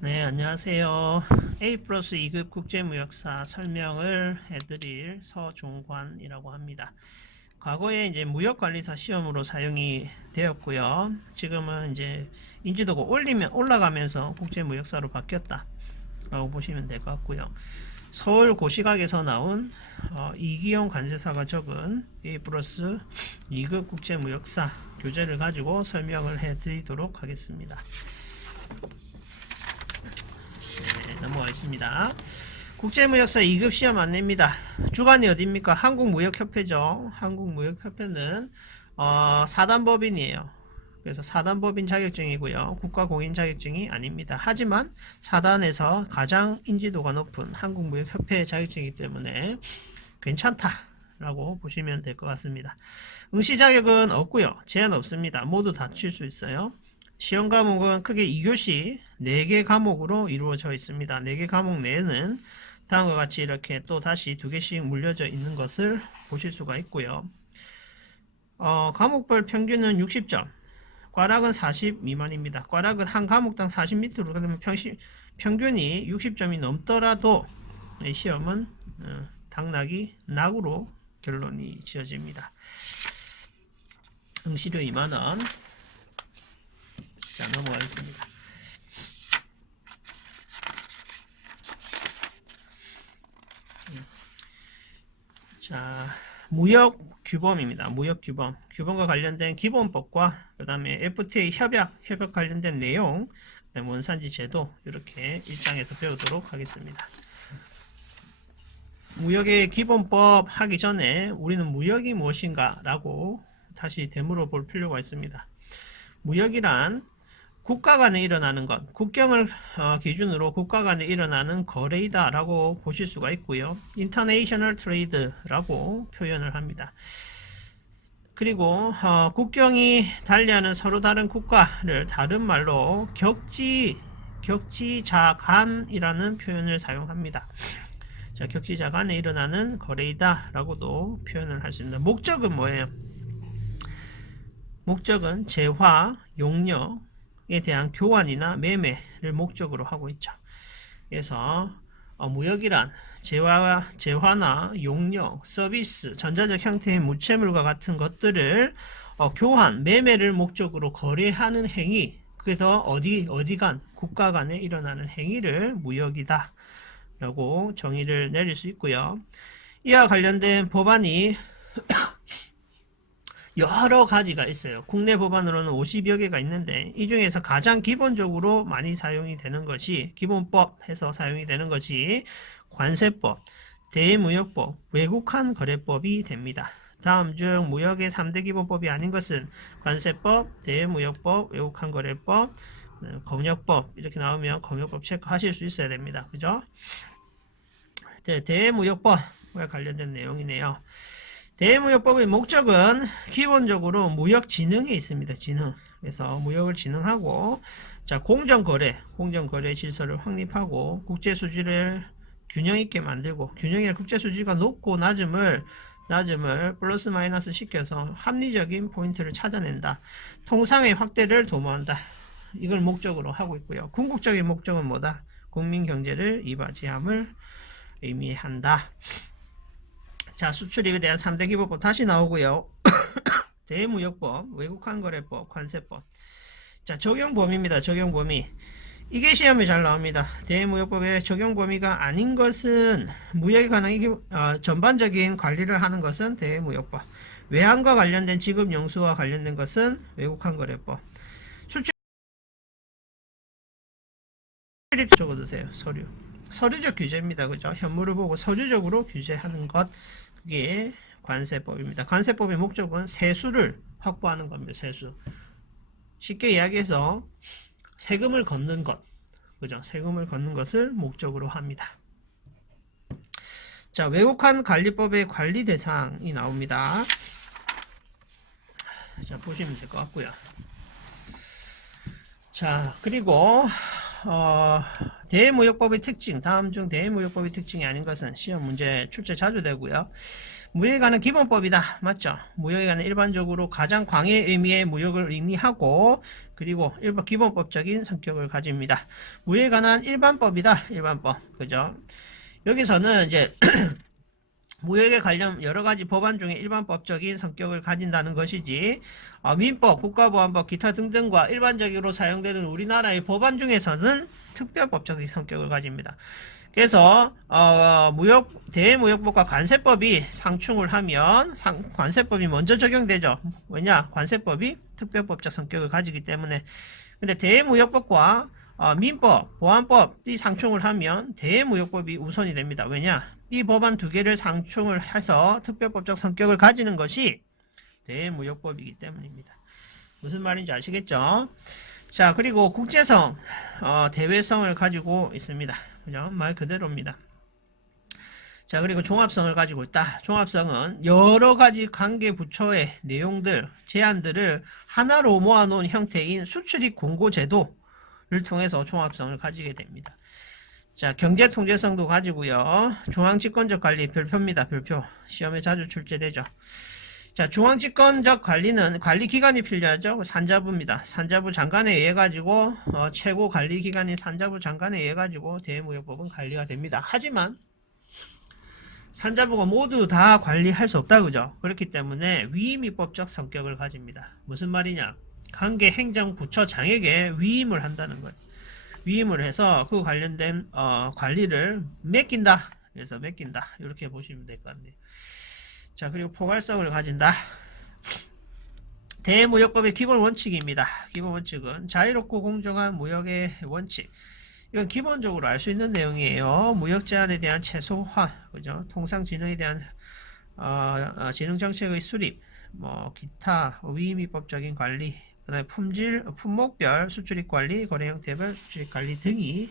네, 안녕하세요. A 플러스 2급 국제무역사 설명을 해드릴 서종관이라고 합니다. 과거에 이제 무역관리사 시험으로 사용이 되었고요. 지금은 이제 인지도가 올라가면서 국제무역사로 바뀌었다 라고 보시면 될 것 같고요. 서울 고시각에서 나온 이기용 관세사가 적은 A 플러스 2급 국제무역사 교재를 가지고 설명을 해드리도록 하겠습니다. 넘어가겠습니다. 국제무역사 2급 시험 안내입니다. 주관이 어디입니까? 한국무역협회죠. 한국무역협회는 4단법인이에요. 그래서 4단법인 자격증이고요. 국가공인 자격증이 아닙니다. 하지만 4단에서 가장 인지도가 높은 한국무역협회 자격증이기 때문에 괜찮다라고 보시면 될 것 같습니다. 응시 자격은 없고요. 제한 없습니다. 모두 다 칠 수 있어요. 시험 과목은 크게 2교시 4개 과목으로 이루어져 있습니다. 4개 과목 내에는 다음과 같이 이렇게 또 다시 2개씩 물려져 있는 것을 보실 수가 있고요. 과목별 평균은 60점, 과락은 40 미만입니다. 과락은 한 과목당 40 밑으로 그러면 평균이 60점이 넘더라도 이 시험은 당락이 낙으로 결론이 지어집니다. 응시료 2만원. 자, 넘어가겠습니다. 자, 무역 규범입니다. 무역 규범. 규범과 관련된 기본법과 그 다음에 FTA 협약 관련된 내용, 원산지 제도 이렇게 1장에서 배우도록 하겠습니다. 무역의 기본법 하기 전에 우리는 무역이 무엇인가 라고 다시 되물어 볼 필요가 있습니다. 무역이란 국가 간에 일어나는 것, 국경을 기준으로 국가 간에 일어나는 거래이다 라고 보실 수가 있고요. International Trade라고 표현을 합니다. 그리고 국경이 달리하는 서로 다른 국가를 다른 말로 격지자간이라는 표현을 사용합니다. 자, 격지자간에 일어나는 거래이다 라고도 표현을 할 수 있습니다. 목적은 뭐예요? 목적은 재화, 용역에 대한 교환이나 매매를 목적으로 하고 있죠. 그래서 무역이란 재화나 용역, 서비스, 전자적 형태의 무채물과 같은 것들을 교환, 매매를 목적으로 거래하는 행위, 그래서 어디간 국가 간에 일어나는 행위를 무역이다 라고 정의를 내릴 수 있고요. 이와 관련된 법안이 여러 가지가 있어요. 국내 법안으로는 50여 개가 있는데 이 중에서 가장 기본적으로 많이 사용이 되는 것이 기본법 해서 사용이 되는 것이 관세법, 대무역법, 외국환 거래법이 됩니다. 다음 중 무역의 3대 기본법이 아닌 것은 관세법, 대무역법, 외국환 거래법, 검역법 이렇게 나오면 검역법 체크하실 수 있어야 됩니다. 그죠? 대무역법과 관련된 내용이네요. 대무역법의 목적은 기본적으로 무역 진흥에 있습니다. 진흥. 그래서 무역을 진흥하고, 자, 공정거래 질서를 확립하고, 국제수지를 균형 있게 만들고, 균형이나 국제수지가 높고 낮음을 플러스 마이너스 시켜서 합리적인 포인트를 찾아낸다. 통상의 확대를 도모한다. 이걸 목적으로 하고 있고요. 궁극적인 목적은 뭐다? 국민 경제를 이바지함을 의미한다. 자, 수출입에 대한 3대 기본법 다시 나오고요. 대무역법, 외국환거래법, 관세법. 자, 적용 범위입니다. 적용 범위. 이게 시험에 잘 나옵니다. 대무역법의 적용 범위가 아닌 것은 무역에 관한 전반적인 관리를 하는 것은 대무역법. 외환과 관련된 지급 용수와 관련된 것은 외국환거래법. 수출입 적어두세요. 서류적 규제입니다. 그죠? 현물을 보고 서류적으로 규제하는 것. 그게 관세법입니다. 관세법의 목적은 세수를 확보하는 겁니다. 세수. 쉽게 이야기해서 세금을 걷는 것. 그죠? 세금을 걷는 것을 목적으로 합니다. 자, 외국환 관리법의 관리 대상이 나옵니다. 자, 보시면 될 것 같고요. 자, 그리고 대무역법의 특징, 다음 중 대무역법의 특징이 아닌 것은 시험 문제 출제 자주 되고요. 무역에 관한 기본법이다. 맞죠? 무역에 관한 일반적으로 가장 광의 의미의 무역을 의미하고 그리고 일반 기본법적인 성격을 가집니다. 무역에 관한 일반법이다. 일반법. 그죠? 여기서는 이제 무역에 관련 여러 가지 법안 중에 일반법적인 성격을 가진다는 것이지 민법, 국가보안법, 기타 등등과 일반적으로 사용되는 우리나라의 법안 중에서는 특별법적인 성격을 가집니다. 그래서 대무역법과 관세법이 상충을 하면 관세법이 먼저 적용되죠. 왜냐? 관세법이 특별법적 성격을 가지기 때문에. 근데 대무역법과 민법, 보안법이 상충을 하면 대무역법이 우선이 됩니다. 왜냐? 이 법안 두 개를 상충을 해서 특별법적 성격을 가지는 것이 대무역법이기 때문입니다. 무슨 말인지 아시겠죠? 자, 그리고 국제성, 대외성을 가지고 있습니다. 그죠? 말 그대로입니다. 자, 그리고 종합성을 가지고 있다. 종합성은 여러 가지 관계 부처의 내용들, 제안들을 하나로 모아놓은 형태인 수출입 공고 제도를 통해서 종합성을 가지게 됩니다. 자, 경제 통제성도 가지고요. 중앙집권적 관리 별표입니다. 별표. 시험에 자주 출제되죠. 자, 중앙집권적 관리는 관리기관이 필요하죠. 산자부입니다. 산자부 장관에 의해 가지고 최고 관리기관인 산자부 장관에 의해 가지고 대무역법은 관리가 됩니다. 하지만 산자부가 모두 다 관리할 수 없다. 그죠? 그렇기 때문에 위임위법적 성격을 가집니다. 무슨 말이냐? 관계 행정부처장에게 위임을 한다는 거예요. 위임을 해서 그 관련된 관리를 맡긴다. 그래서 맡긴다. 이렇게 보시면 될 것 같네요. 자, 그리고 포괄성을 가진다. 대무역법의 기본 원칙입니다. 기본 원칙은 자유롭고 공정한 무역의 원칙. 이건 기본적으로 알 수 있는 내용이에요. 무역 제한에 대한 최소화, 그죠? 통상진흥에 대한 진흥정책의 수립, 기타 위임위법적인 관리, 그다음에 품질, 품목별 수출입 관리, 거래 형태별 수출입 관리 등이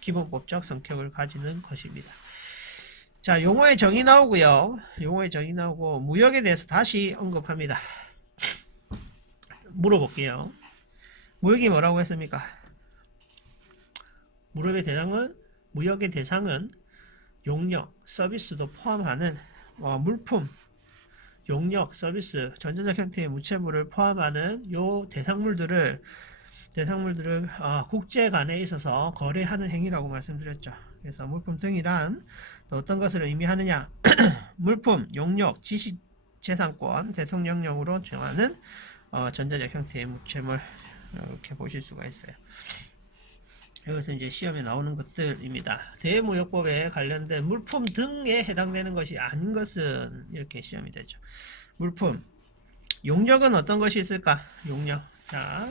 기본법적 성격을 가지는 것입니다. 자, 용어의 정의 나오고요. 용어의 정의 나오고 무역에 대해서 다시 언급합니다. 물어볼게요. 무역이 뭐라고 했습니까? 무역의 대상은 용역, 서비스도 포함하는 물품, 용역, 서비스, 전자적 형태의 무채물을 포함하는 요 대상물들을 국제 간에 있어서 거래하는 행위라고 말씀드렸죠. 그래서 물품 등이란 어떤 것을 의미하느냐? 물품, 용역, 지식재산권, 대통령령으로 정하는 전자적 형태의 무채물 이렇게 보실 수가 있어요. 여기서 이제 시험에 나오는 것들입니다. 대무역법에 관련된 물품 등에 해당되는 것이 아닌 것은 이렇게 시험이 되죠. 물품, 용역은 어떤 것이 있을까? 용역. 자,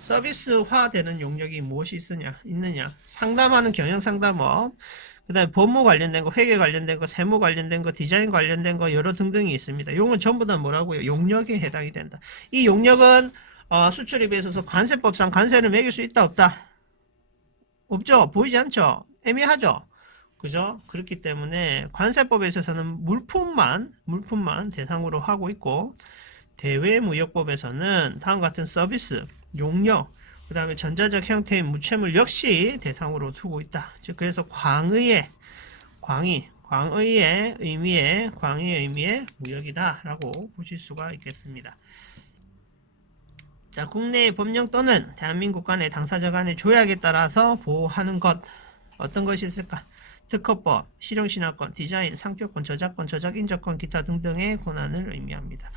서비스화되는 용역이 무엇이 있느냐? 상담하는 경영상담업, 그 다음에 법무 관련된 거, 회계 관련된 거, 세무 관련된 거, 디자인 관련된 거, 여러 등등이 있습니다. 용은 전부 다 뭐라고요? 용역에 해당이 된다. 이 용역은 수출입에 있어서 관세법상 관세를 매길 수 있다, 없다? 없죠? 보이지 않죠? 애매하죠? 그죠? 그렇기 때문에 관세법에 있어서는 물품만 대상으로 하고 있고, 대외무역법에서는 다음과 같은 서비스, 용역, 그 다음에 전자적 형태의 무채물 역시 대상으로 두고 있다. 즉, 그래서 광의의 의미의 무역이다 라고 보실 수가 있겠습니다. 자, 국내의 법령 또는 대한민국 간의 당사자 간의 조약에 따라서 보호하는 것, 어떤 것이 있을까? 특허법, 실용신화권, 디자인, 상표권, 저작권, 저작인적권, 기타 등등의 권한을 의미합니다.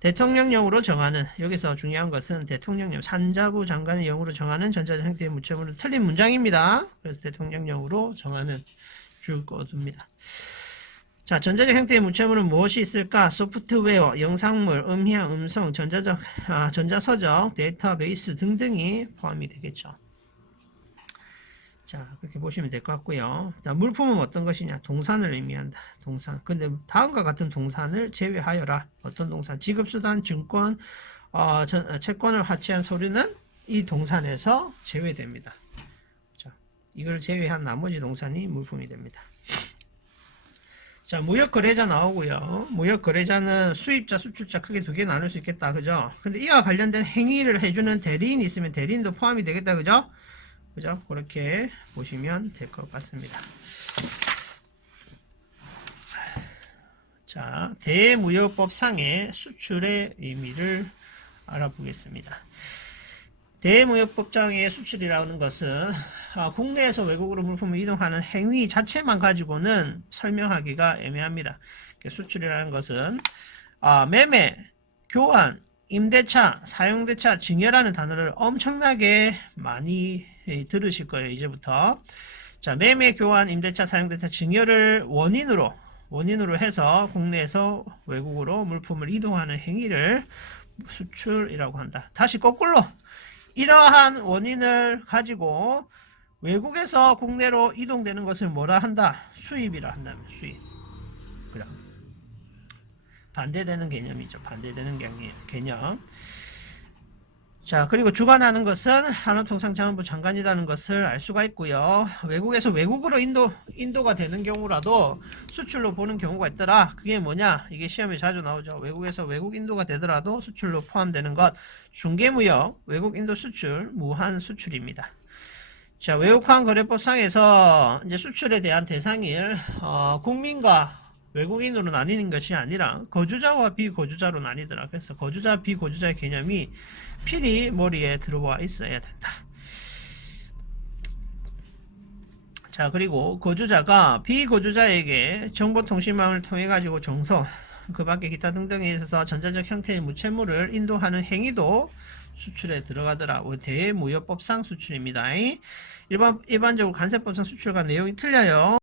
대통령령으로 정하는, 여기서 중요한 것은 대통령령, 산자부 장관의 영으로 정하는 전자적 형태의 무채물은 틀린 문장입니다. 그래서 대통령령으로 정하는 줄거두입니다. 자, 전자적 형태의 무채물은 무엇이 있을까? 소프트웨어, 영상물, 음향, 음성, 전자서적, 데이터베이스 등등이 포함이 되겠죠. 자, 그렇게 보시면 될 것 같고요. 자, 물품은 어떤 것이냐? 동산을 의미한다. 동산. 근데 다음과 같은 동산을 제외하여라. 어떤 동산? 지급수단, 증권, 채권을 화치한 서류는 이 동산에서 제외됩니다. 자, 이걸 제외한 나머지 동산이 물품이 됩니다. 자, 무역거래자 나오고요. 무역거래자는 수입자, 수출자 크게 두 개 나눌 수 있겠다. 그죠? 근데 이와 관련된 행위를 해주는 대리인이 있으면 대리인도 포함이 되겠다. 그죠? 그죠? 그렇게 보시면 될 것 같습니다. 자, 대무역법상의 수출의 의미를 알아보겠습니다. 대무역법상의 수출이라는 것은 국내에서 외국으로 물품을 이동하는 행위 자체만 가지고는 설명하기가 애매합니다. 수출이라는 것은 매매, 교환, 임대차, 사용대차, 증여라는 단어를 엄청나게 많이 들으실 거예요. 이제부터. 자, 매매, 교환, 임대차, 사용대차, 증여를 원인으로 해서 국내에서 외국으로 물품을 이동하는 행위를 수출이라고 한다. 다시 거꾸로 이러한 원인을 가지고 외국에서 국내로 이동되는 것을 뭐라 한다? 수입이라 한다면 수입. 그럼 반대되는 개념이죠. 반대되는 개념. 자, 그리고 주관하는 것은 한화통상자원부 장관이라는 것을 알 수가 있고요. 외국에서 외국으로 인도가 되는 경우라도 수출로 보는 경우가 있더라. 그게 뭐냐? 이게 시험에 자주 나오죠. 외국에서 외국 인도가 되더라도 수출로 포함되는 것, 중개무역, 외국 인도 수출, 무한 수출입니다. 자, 외국환 거래법상에서 이제 수출에 대한 대상을 국민과 외국인으로 나뉘는 것이 아니라 거주자와 비거주자로 나뉘더라. 그래서 거주자, 비거주자의 개념이 필히 머리에 들어와 있어야 된다. 자, 그리고 거주자가 비거주자에게 정보통신망을 통해 가지고 정서, 그 밖에 기타 등등에 있어서 전자적 형태의 무채물을 인도하는 행위도 수출에 들어가더라. 대무역법상 수출입니다. 일반적으로 관세법상 수출과 내용이 틀려요.